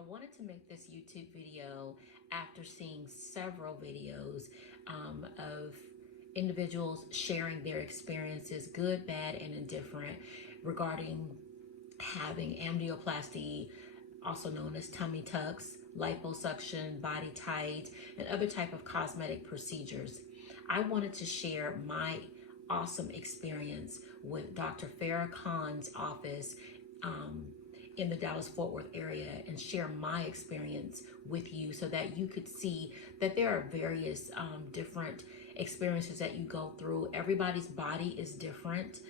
I wanted to make this YouTube video after seeing several videos of individuals sharing their experiences, good, bad, and indifferent, regarding having amnioplasty, also known as tummy tucks, liposuction, BodyTite, and other type of cosmetic procedures. I wanted to share my awesome experience with Dr. Farah Khan's office in the Dallas-Fort Worth area and share my experience with you so that you could see that there are various different experiences that you go through. Everybody's body is different.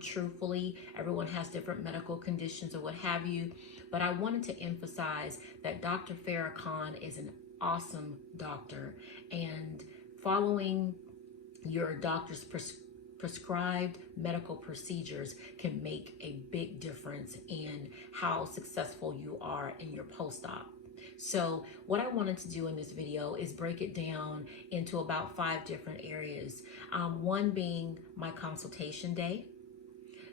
Truthfully, everyone has different medical conditions or what have you. But I wanted to emphasize that Dr. Farah Khan is an awesome doctor, and following your doctor's prescribed medical procedures can make a big difference in how successful you are in your post-op. So what I wanted to do in this video is break it down into about 5 different areas. One being my consultation day,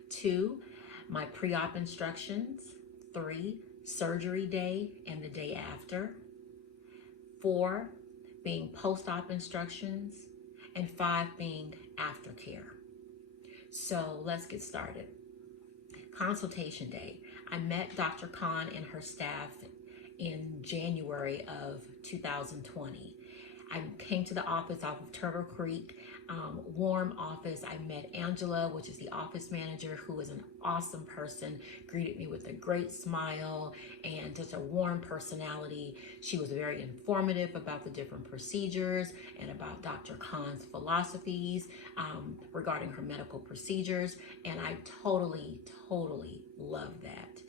2, my pre-op instructions, 3, surgery day and the day after, 4, being post-op instructions, and 5 being aftercare. So let's get started. Consultation day. I met Dr. Khan and her staff in January of 2020. I came to the office off of Turtle Creek, warm office. I met Angela, which is the office manager, who is an awesome person, greeted me with a great smile and just a warm personality. She was very informative about the different procedures and about Dr. Khan's philosophies regarding her medical procedures. And I totally love that.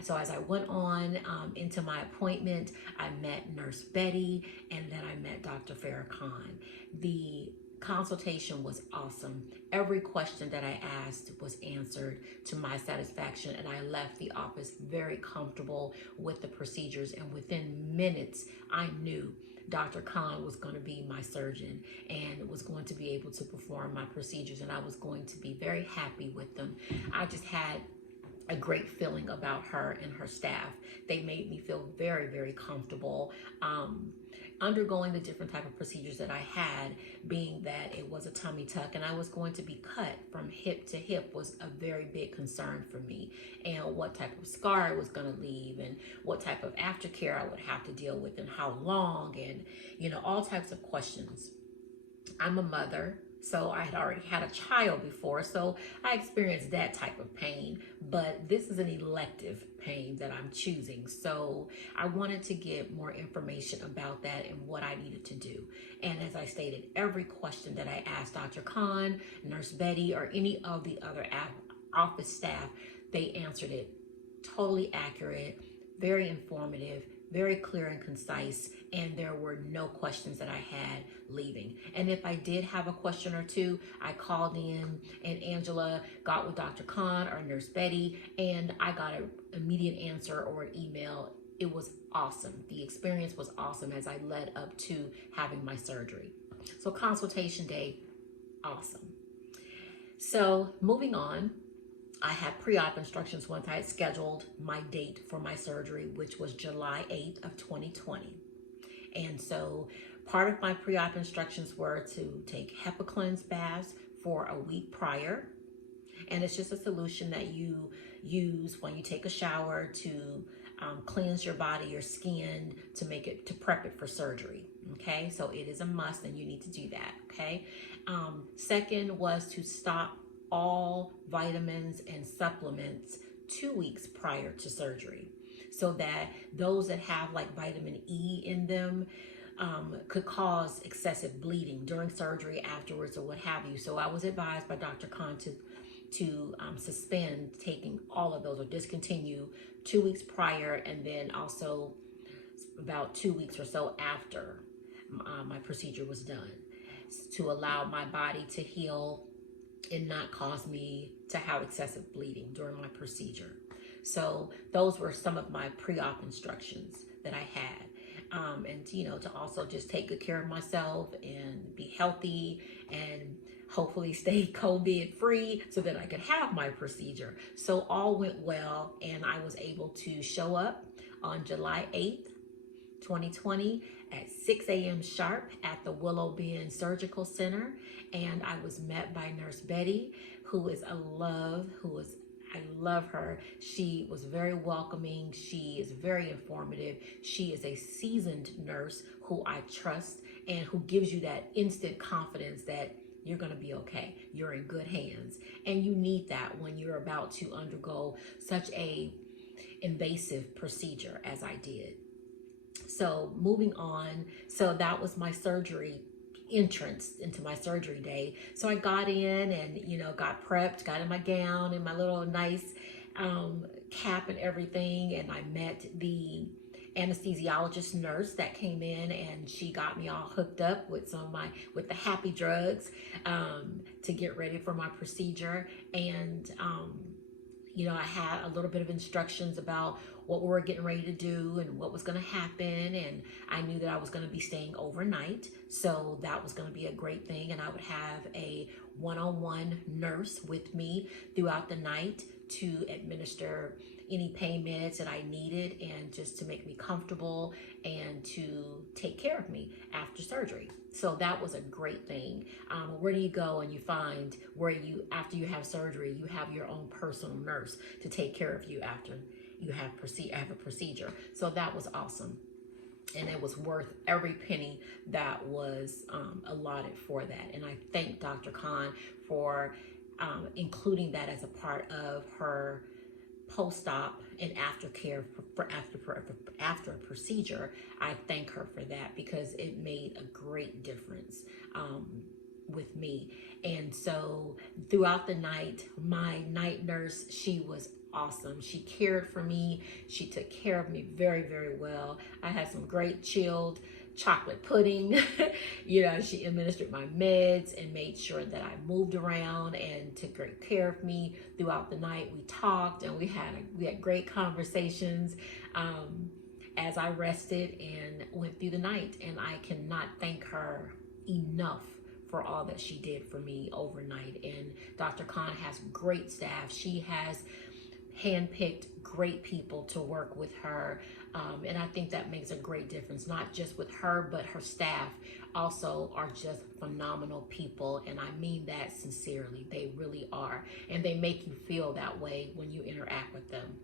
So as I went on into my appointment, I met Nurse Betty, and then I met Dr. Farah Khan. The consultation was awesome. Every question that I asked was answered to my satisfaction, and I left the office very comfortable with the procedures. And within minutes, I knew Dr. Khan was going to be my surgeon and was going to be able to perform my procedures, and I was going to be very happy with them. I just had a great feeling about her and her staff. They made me feel very comfortable undergoing the different type of procedures that I had, being that it was a tummy tuck and I was going to be cut from hip to hip was a very big concern for me, and what type of scar I was going to leave and what type of aftercare I would have to deal with and how long, and all types of questions. I'm a mother, so I had already had a child before, so I experienced that type of pain, but this is an elective pain that I'm choosing. So I wanted to get more information about that and what I needed to do. And as I stated, every question that I asked Dr. Khan, Nurse Betty, or any of the other office staff, they answered it totally accurate, very informative, very clear and concise, and there were no questions that I had leaving. And if I did have a question or two, I called in and Angela got with Dr. Khan or Nurse Betty, and I got an immediate answer or an email. It was awesome. The experience was awesome as I led up to having my surgery. So consultation day, awesome. So moving on, I had pre-op instructions once I had scheduled my date for my surgery, which was July 8th of 2020. And so part of my pre-op instructions were to take HEPA cleanse baths for a week prior. And it's just a solution that you use when you take a shower to cleanse your body, your skin, to prep it for surgery. Okay, so it is a must and you need to do that. Okay. Second was to stop all vitamins and supplements 2 weeks prior to surgery, so that those that have like vitamin E in them could cause excessive bleeding during surgery, afterwards, or what have you. So I was advised by Dr. Khan to suspend taking all of those or discontinue 2 weeks prior, and then also about 2 weeks or so after my procedure was done, to allow my body to heal and not cause me to have excessive bleeding during my procedure. So those were some of my pre-op instructions that I had. And to also just take good care of myself and be healthy and hopefully stay COVID free so that I could have my procedure. So all went well, and I was able to show up on July 8th, 2020 at 6 a.m. sharp at the Willow Bend Surgical Center. And I was met by Nurse Betty, who is a love, I love her. She was very welcoming. She is very informative. She is a seasoned nurse who I trust and who gives you that instant confidence that you're going to be okay. You're in good hands. And you need that when you're about to undergo such a invasive procedure as I did. So moving on, so that was my surgery entrance into my surgery day. So I got in and, got prepped, got in my gown and my little nice cap and everything. And I met the anesthesiologist nurse that came in, and she got me all hooked up with with the happy drugs to get ready for my procedure. And, I had a little bit of instructions about what we were getting ready to do and what was going to happen. And I knew that I was going to be staying overnight. So that was going to be a great thing. And I would have a one-on-one nurse with me throughout the night to administer any pain meds that I needed and just to make me comfortable and to take care of me after surgery. So that was a great thing. Where do you go and you find after you have surgery, you have your own personal nurse to take care of you after you have a procedure. So that was awesome. And it was worth every penny that was allotted for that. And I thank Dr. Khan for including that as a part of her post-op and aftercare after a procedure. I thank her for that because it made a great difference with me. And so throughout the night, my night nurse, she was awesome. She cared for me. She took care of me very, very well. I had some great chilled chocolate pudding. She administered my meds and made sure that I moved around and took great care of me throughout the night. We talked and we had great conversations as I rested and went through the night. And I cannot thank her enough for all that she did for me overnight. And Dr. Khan has great staff. She has handpicked great people to work with her. And I think that makes a great difference, not just with her, but her staff also are just phenomenal people. And I mean that sincerely. They really are. And they make you feel that way when you interact with them.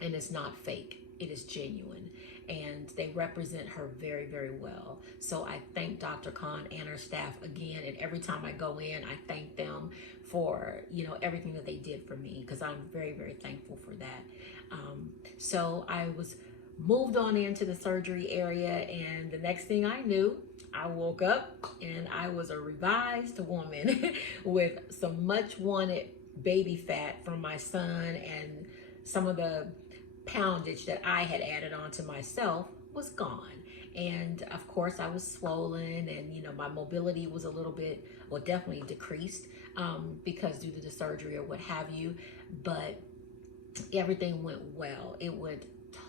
And it's not fake. It is genuine. And they represent her very, very well. So I thank Dr. Khan and her staff again. And every time I go in, I thank them for, everything that they did for me, because I'm very, very thankful for that. So I was moved on into the surgery area, and the next thing I knew, I woke up and I was a revised woman with some much wanted baby fat from my son and some of the poundage that I had added on to myself was gone. And of course I was swollen, and my mobility was a little bit, well, definitely decreased because due to the surgery or what have you, but everything went well. It went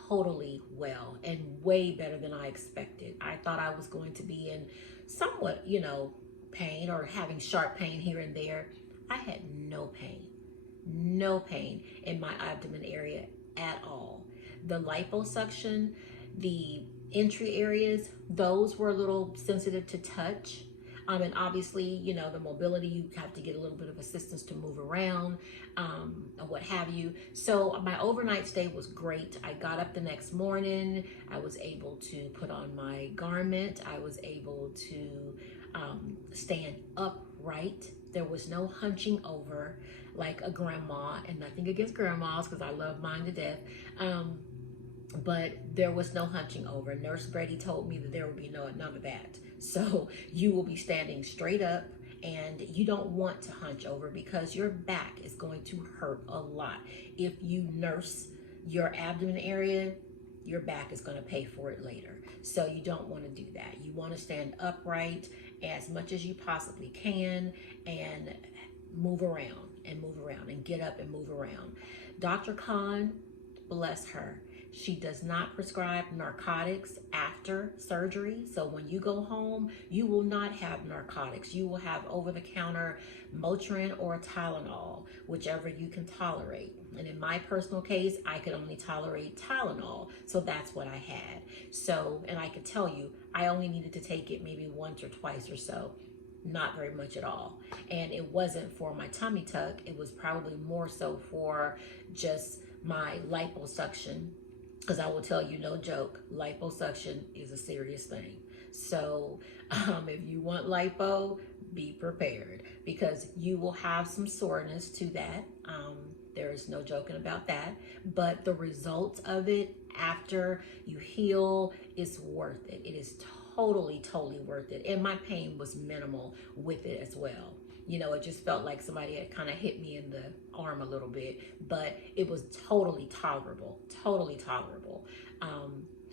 totally well and way better than I expected. I thought I was going to be in somewhat, pain or having sharp pain here and there. I had no pain in my abdomen area at all. The liposuction, the entry areas, those were a little sensitive to touch. And obviously, the mobility, you have to get a little bit of assistance to move around, or what have you. So my overnight stay was great. I got up the next morning. I was able to put on my garment. I was able to stand upright. There was no hunching over like a grandma, and nothing against grandmas because I love mine to death. But there was no hunching over. Nurse Brady told me that there would be none of that. So you will be standing straight up, and you don't want to hunch over because your back is going to hurt a lot. If you nurse your abdomen area, your back is going to pay for it later. So you don't want to do that. You want to stand upright as much as you possibly can and move around and get up and move around. Dr. Khan, bless her. She does not prescribe narcotics after surgery. So when you go home, you will not have narcotics. You will have over-the-counter Motrin or Tylenol, whichever you can tolerate. And in my personal case, I could only tolerate Tylenol. So that's what I had. So, and I could tell you, I only needed to take it maybe once or twice or so. Not very much at all. And it wasn't for my tummy tuck. It was probably more so for just my liposuction. Because I will tell you, no joke, liposuction is a serious thing. So if you want lipo, be prepared, because you will have some soreness to that. There is no joking about that. But the results of it after you heal is worth it. It is totally worth it. And my pain was minimal with it as well. You know, it just felt like somebody had kind of hit me in the arm a little bit, but it was totally tolerable.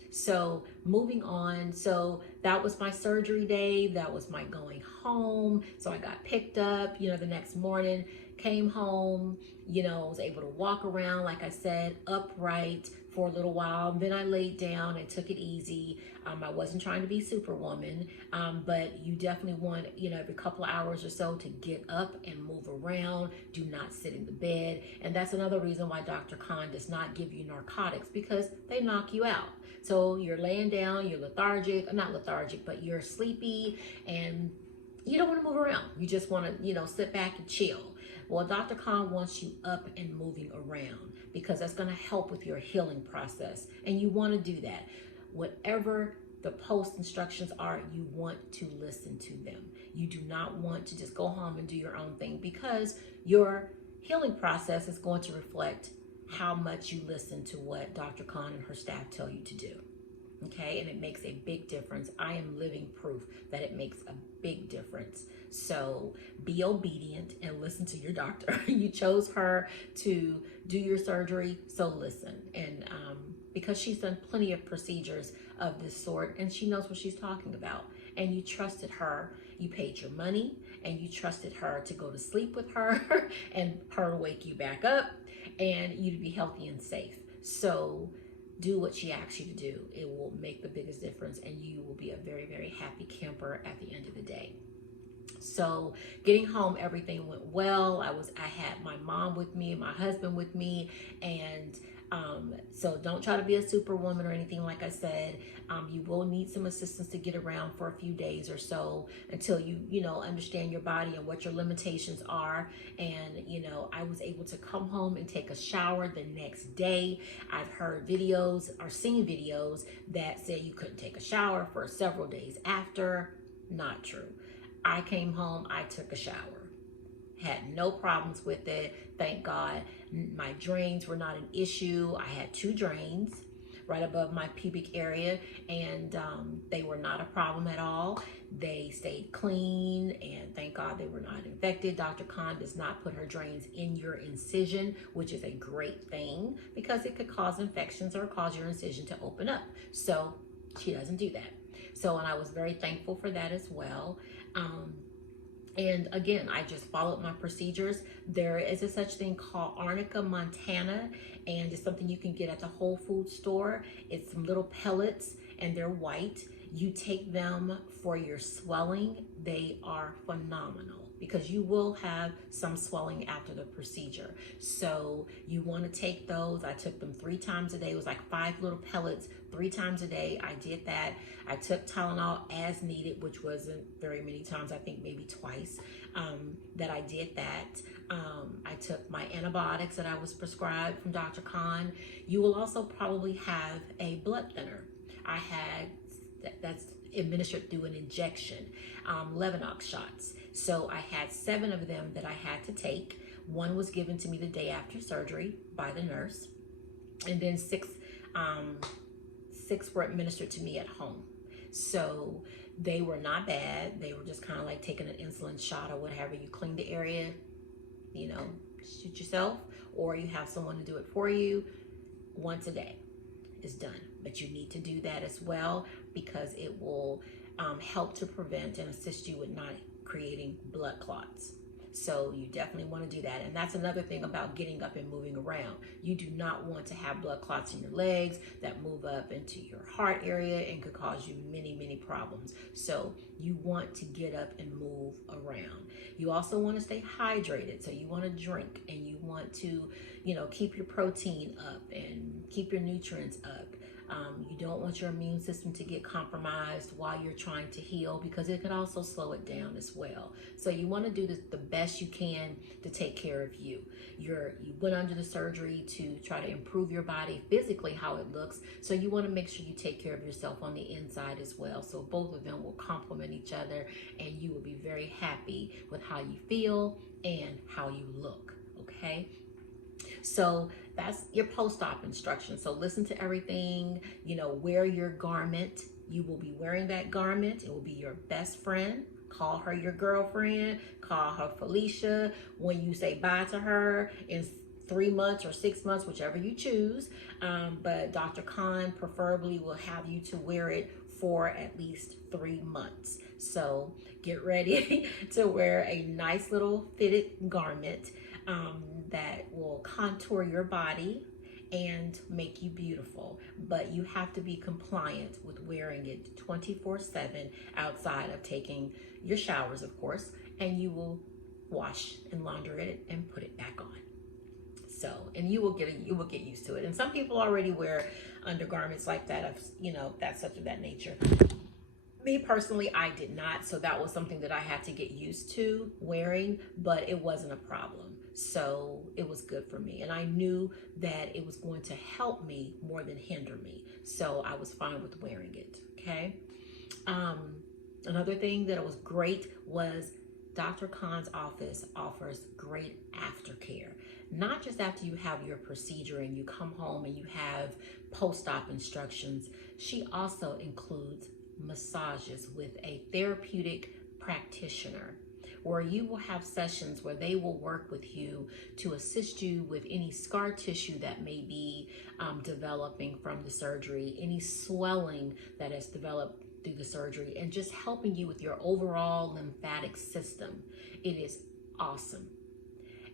So moving on, so that was my surgery day. That was my going home. So I got picked up, you know, the next morning, came home, you know, was able to walk around, like I said, upright for a little while. Then I laid down and took it easy. I wasn't trying to be Superwoman, but you definitely want, you know, every couple of hours or so to get up and move around. Do not sit in the bed. And that's another reason why Dr. Khan does not give you narcotics, because they knock you out. So you're laying down, you're lethargic, not lethargic, but you're sleepy and you don't want to move around. You just want to, you know, sit back and chill. Well, Dr. Khan wants you up and moving around, because that's going to help with your healing process. And you want to do that. Whatever the post instructions are, you want to listen to them. You do not want to just go home and do your own thing, because your healing process is going to reflect how much you listen to what Dr. Khan and her staff tell you to do. Okay, and it makes a big difference. I am living proof that it makes a big difference. So be obedient and listen to your doctor. You chose her to do your surgery, so listen. And because she's done plenty of procedures of this sort, and she knows what she's talking about. And you trusted her. You paid your money, and you trusted her to go to sleep with her and her to wake you back up and you to be healthy and safe. So do what she asks you to do. It will make the biggest difference, and you will be a very happy camper at the end of the day. So getting home, everything went well. I had my mom with me, my husband with me, and so don't try to be a Superwoman or anything. Like I said, you will need some assistance to get around for a few days or so until you know, understand your body and what your limitations are. And, you know, I was able to come home and take a shower the next day. I've heard videos or seen videos that say you couldn't take a shower for several days after. Not true. I came home, I took a shower. Had no problems with it, thank God. My drains were not an issue. I had 2 drains right above my pubic area, and they were not a problem at all. They stayed clean, and thank God they were not infected. Dr. Khan does not put her drains in your incision, which is a great thing, because it could cause infections or cause your incision to open up. So she doesn't do that. So, and I was very thankful for that as well. And again, I just followed my procedures. There is a such thing called Arnica montana, and it's something you can get at the Whole Foods store. It's some little pellets, and they're white. You take them for your swelling. They are phenomenal, because you will have some swelling after the procedure. So you want to take those. I took them 3 times a day. It was like 5 little pellets 3 times a day. I did that. I took Tylenol as needed, which wasn't very many times, I think maybe twice that I did that. I took my antibiotics that I was prescribed from Dr. Khan. You will also probably have a blood thinner. I had, that's administered through an injection, Levinox shots. So I had 7 of them that I had to take. 1 was given to me the day after surgery by the nurse, and then 6 were administered to me at home. So they were not bad. They were just kind of like taking an insulin shot or whatever. You clean the area, you know, shoot yourself, or you have someone to do it for you. Once a day is done. But you need to do that as well, because it will help to prevent and assist you with not creating blood clots. So you definitely want to do that. And that's another thing about getting up and moving around. You do not want to have blood clots in your legs that move up into your heart area and could cause you many, many problems. So you want to get up and move around. You also want to stay hydrated. So you want to drink, and you want to, keep your protein up and keep your nutrients up. You don't want your immune system to get compromised while you're trying to heal, because it could also slow it down as well. So you want to do the best you can to take care of you. You went under the surgery to try to improve your body physically, how it looks. So you want to make sure you take care of yourself on the inside as well. So both of them will complement each other, and you will be very happy with how you feel and how you look. Okay. So that's your post-op instruction. So listen to everything, wear your garment. You will be wearing that garment. It will be your best friend. Call her your girlfriend. Call her Felicia. When you say bye to her in 3 months or 6 months, whichever you choose. But Dr. Khan preferably will have you to wear it for at least 3 months. So get ready to wear a nice little fitted garment that will contour your body and make you beautiful. But you have to be compliant with wearing it 24/7 outside of taking your showers, of course, and you will wash and launder it and put it back on. So, and you will get used to it. And some people already wear undergarments like that, that's such of that nature. Me personally, I did not. So that was something that I had to get used to wearing, but it wasn't a problem. So it was good for me. And I knew that it was going to help me more than hinder me. So I was fine with wearing it. Okay. Another thing that was great was Dr. Khan's office offers great aftercare. Not just after you have your procedure and you come home and you have post-op instructions. She also includes massages with a therapeutic practitioner, where you will have sessions where they will work with you to assist you with any scar tissue that may be developing from the surgery, any swelling that has developed through the surgery, and just helping you with your overall lymphatic system. It is awesome.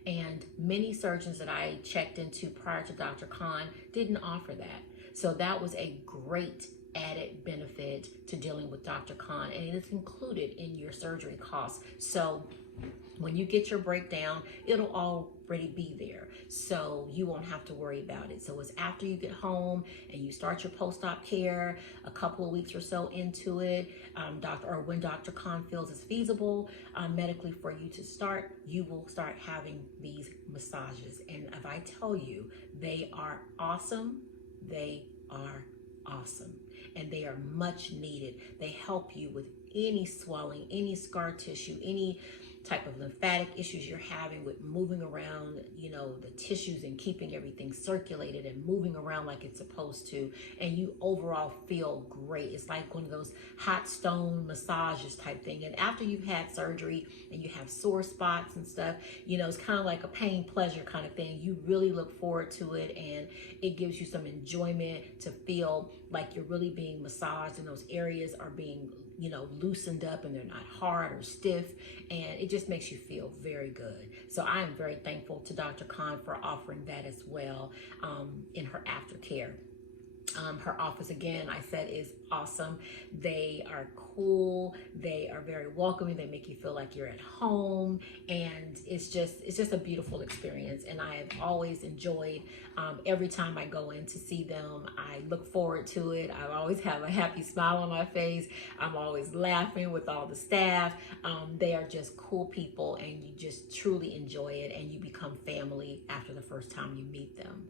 And many surgeons that I checked into prior to Dr. Khan didn't offer that. So that was a great added benefit to dealing with Dr. Khan, and it is included in your surgery costs. So when you get your breakdown, it'll already be there, so you won't have to worry about it. So it's after you get home and you start your post-op care, a couple of weeks or so into it, when Dr. Khan feels it's feasible medically for you to start, you will start having these massages. And if I tell you, they are awesome. They are awesome. And they are much needed. They help you with any swelling, any scar tissue, any type of lymphatic issues you're having with moving around, the tissues and keeping everything circulated and moving around like it's supposed to. And you overall feel great. It's like one of those hot stone massages type thing. And after you've had surgery and you have sore spots and stuff, it's kind of like a pain pleasure kind of thing. You really look forward to it, and it gives you some enjoyment to feel like you're really being massaged and those areas are being loosened up and they're not hard or stiff, and it just makes you feel very good. So I am very thankful to Dr. Khan for offering that as well in her aftercare. Her office, again, I said, is awesome. They are cool. They are very welcoming. They make you feel like you're at home, and it's just a beautiful experience. And I have always enjoyed every time I go in to see them. I look forward to it. I always have a happy smile on my face. I'm always laughing with all the staff. They are just cool people, and you just truly enjoy it, and you become family after the first time you meet them.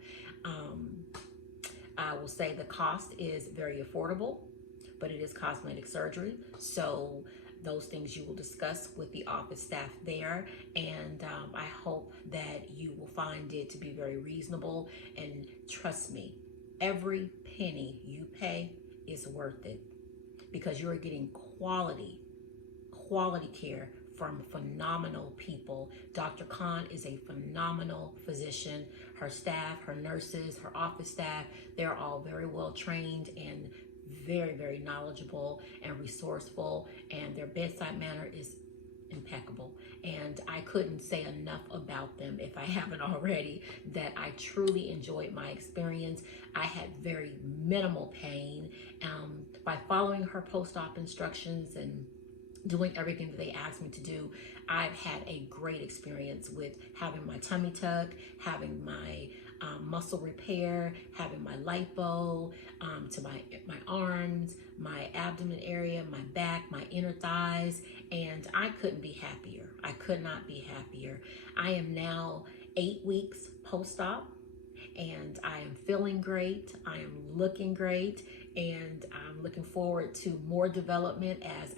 I will say the cost is very affordable, but it is cosmetic surgery. So those things you will discuss with the office staff there. And I hope that you will find it to be very reasonable. And trust me, every penny you pay is worth it, because you're getting quality care from phenomenal people. Dr. Khan is a phenomenal physician. Her staff, her nurses, her office staff, they're all very well trained and very, very knowledgeable and resourceful. And their bedside manner is impeccable. And I couldn't say enough about them, if I haven't already, that I truly enjoyed my experience. I had very minimal pain. By following her post-op instructions and doing everything that they asked me to do, I've had a great experience with having my tummy tuck, having my muscle repair, having my lipo to my arms, my abdomen area, my back, my inner thighs, and I couldn't be happier. I could not be happier. I am now 8 weeks post-op, and I am feeling great. I am looking great, and I'm looking forward to more development as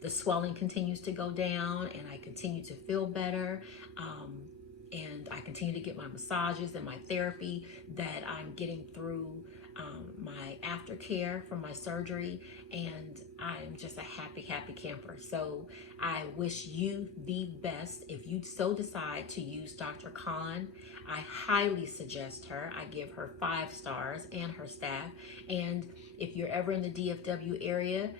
the swelling continues to go down, and I continue to feel better. And I continue to get my massages and my therapy that I'm getting through my aftercare from my surgery, and I'm just a happy camper. So I wish you the best. If you so decide to use Dr. Khan, I highly suggest her. I give her 5 stars and her staff. And if you're ever in the DFW area,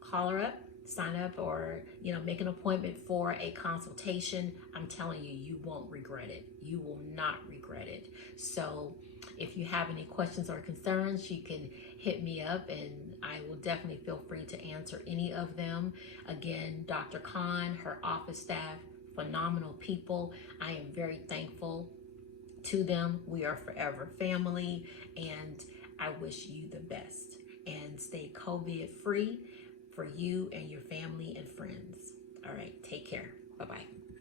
call her up, sign up, or make an appointment for a consultation. I'm telling you, you won't regret it. You will not regret it. So if you have any questions or concerns, you can hit me up, and I will definitely feel free to answer any of them. Again, Dr. Khan, her office staff, phenomenal people. I am very thankful to them. We are forever family, and I wish you the best. And stay COVID free for you and your family and friends. All right, take care. Bye-bye.